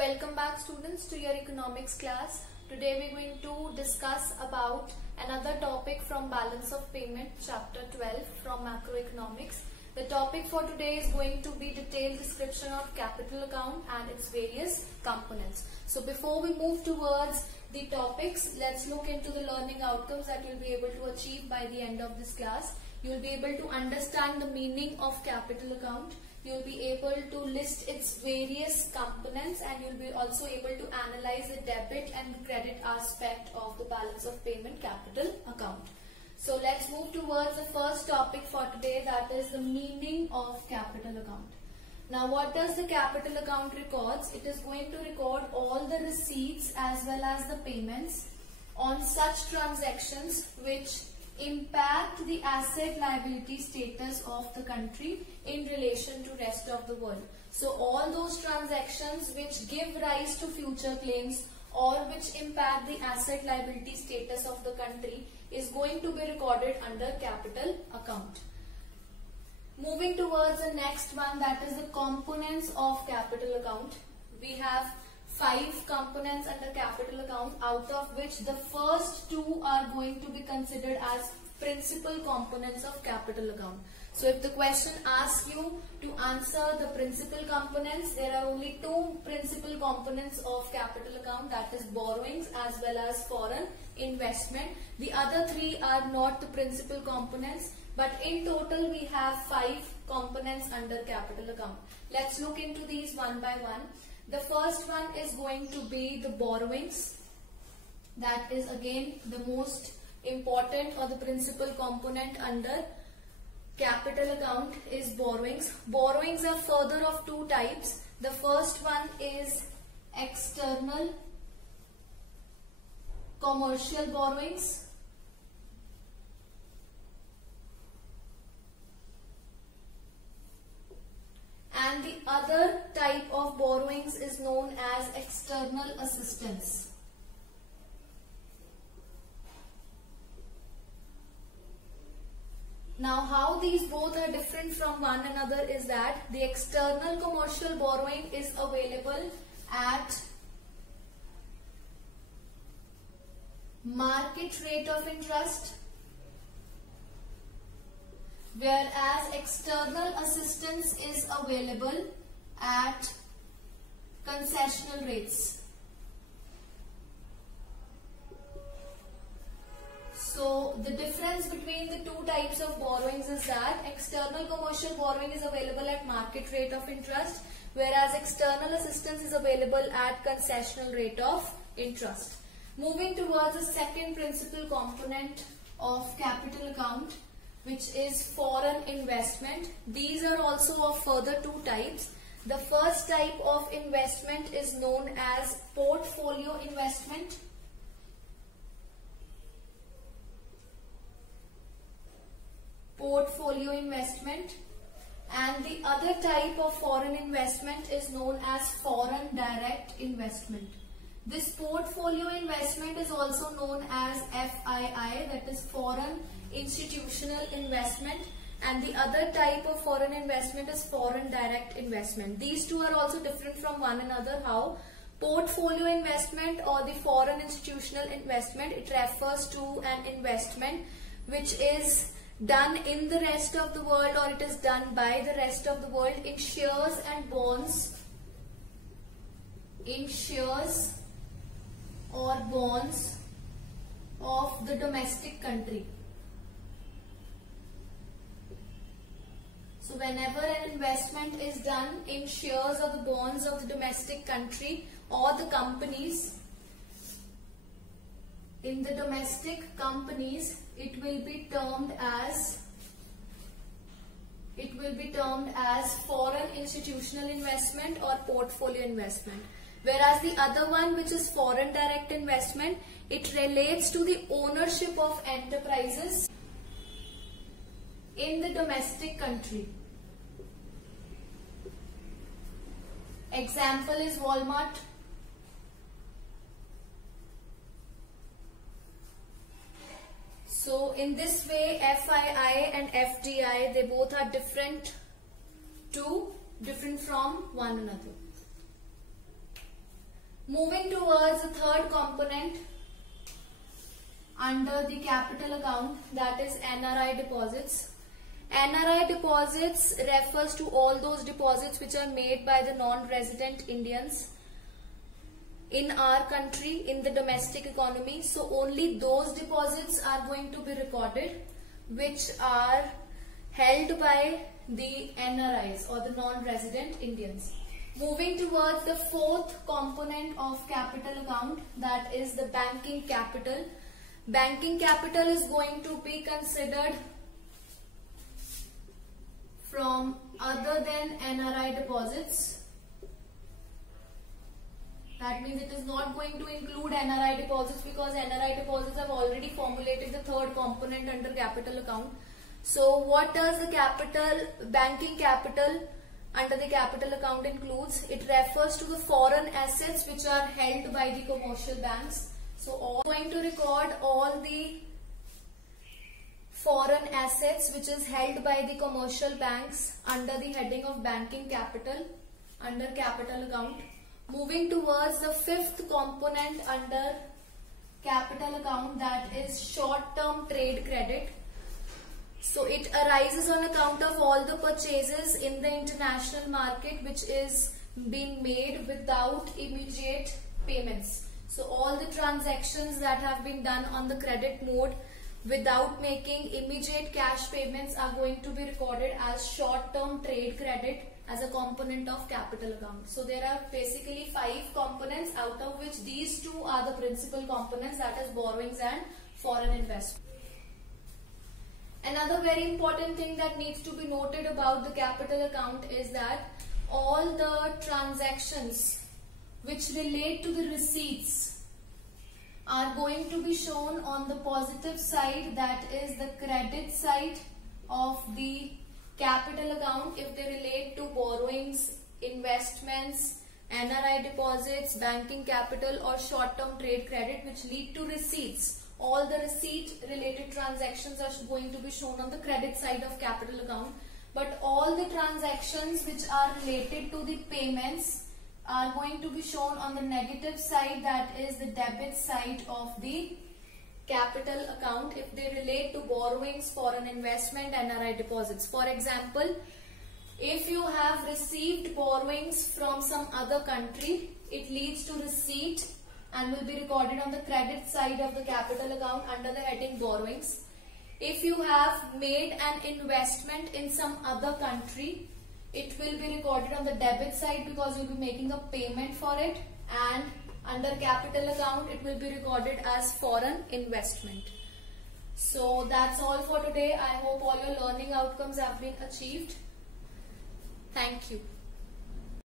Welcome back students to your economics class. Today we are going to discuss about another topic from balance of payment chapter 12 from macroeconomics. The topic for today is going to be detailed description of capital account and its various components. So before we move towards the topics, let's look into the learning outcomes that you'll be able to achieve by the end of this class. You'll be able to understand the meaning of capital account. You'll be able to list its various components, and you'll be also able to analyze the debit and credit aspect of the balance of payment capital account. So let's move towards the first topic for today, that is the meaning of capital account. Now what does the capital account records? It is going to record all the receipts as well as the payments on such transactions which impact the asset liability status of the country in relation to rest of the world. So all those transactions which give rise to future claims or which impact the asset liability status of the country is going to be recorded under capital account. Moving towards the next one, that is the components of capital account. We have 5 components under capital account, out of which the first 2 are going to be considered as principal components of capital account. So if the question asks you to answer the principal components, there are only 2 principal components of capital account, that is borrowings as well as foreign investment. The other 3 are not the principal components, but in total we have 5 components under capital account. Let's look into these one by one. The first one is going to be the borrowings. That is again the most important or the principal component under capital account is borrowings. Borrowings are further of 2 types. The first one is external commercial borrowings, and the other type of borrowings is known as external assistance. Now how these both are different from one another is that the external commercial borrowing is available at market rate of interest, whereas external assistance is available at concessional rates. So the difference between the 2 types of borrowings is that external commercial borrowing is available at market rate of interest, whereas external assistance is available at concessional rate of interest. Moving towards the second principal component of capital account, which is foreign investment. These are also of further 2 types. The first type of investment is known as portfolio investment. Portfolio investment, and the other type of foreign investment is known as foreign direct investment. This portfolio investment is also known as FII, that is foreign institutional investment, and the other type of foreign investment is foreign direct investment. These 2 are also different from one another. How? Portfolio investment or the foreign institutional investment, it refers to an investment which is done in the rest of the world, or it is done by the rest of the world in shares and bonds, in shares or bonds of the domestic country. So whenever an investment is done in shares or the bonds of the domestic country or the companies, in the domestic companies, it will be termed as foreign institutional investment or portfolio investment. Whereas the other one, which is foreign direct investment, it relates to the ownership of enterprises in the domestic country. Example is Walmart. So in this way, FII and FDI, they both are different from one another. Moving towards the third component under the capital account, that is NRI deposits. NRI deposits refers to all those deposits which are made by the non-resident Indians in our country, in the domestic economy. So only those deposits are going to be recorded which are held by the NRIs or the non-resident Indians. Moving towards the fourth component of capital account, that is the banking capital. Banking capital is going to be considered from other than NRI deposits. That means it is not going to include NRI deposits because NRI deposits have already formulated the third component under capital account. So what does the banking capital under the capital account includes? It refers to the foreign assets which are held by the commercial banks. So going to record all the foreign assets which is held by the commercial banks under the heading of banking capital under capital account. Moving towards the fifth component under capital account, that is short-term trade credit. So it arises on account of all the purchases in the international market which is being made without immediate payments. So all the transactions that have been done on the credit mode without making immediate cash payments are going to be recorded as short-term trade credit as a component of capital account. So there are basically 5 components, out of which these 2 are the principal components, that is borrowings and foreign investment. Another very important thing that needs to be noted about the capital account is that all the transactions which relate to the receipts are going to be shown on the positive side, that is the credit side of the capital account if they relate to borrowings, investments, NRI deposits, banking capital or short-term trade credit which lead to receipts. All the receipt related transactions are going to be shown on the credit side of capital account, but all the transactions which are related to the payments are going to be shown on the negative side, that is the debit side of the capital account if they relate to borrowings, foreign investment, NRI deposits. For example, if you have received borrowings from some other country, it leads to receipt and will be recorded on the credit side of the capital account under the heading borrowings. If you have made an investment in some other country, it will be recorded on the debit side because you will be making a payment for it, and under capital account it will be recorded as foreign investment. So that's all for today. I hope all your learning outcomes have been achieved. Thank you.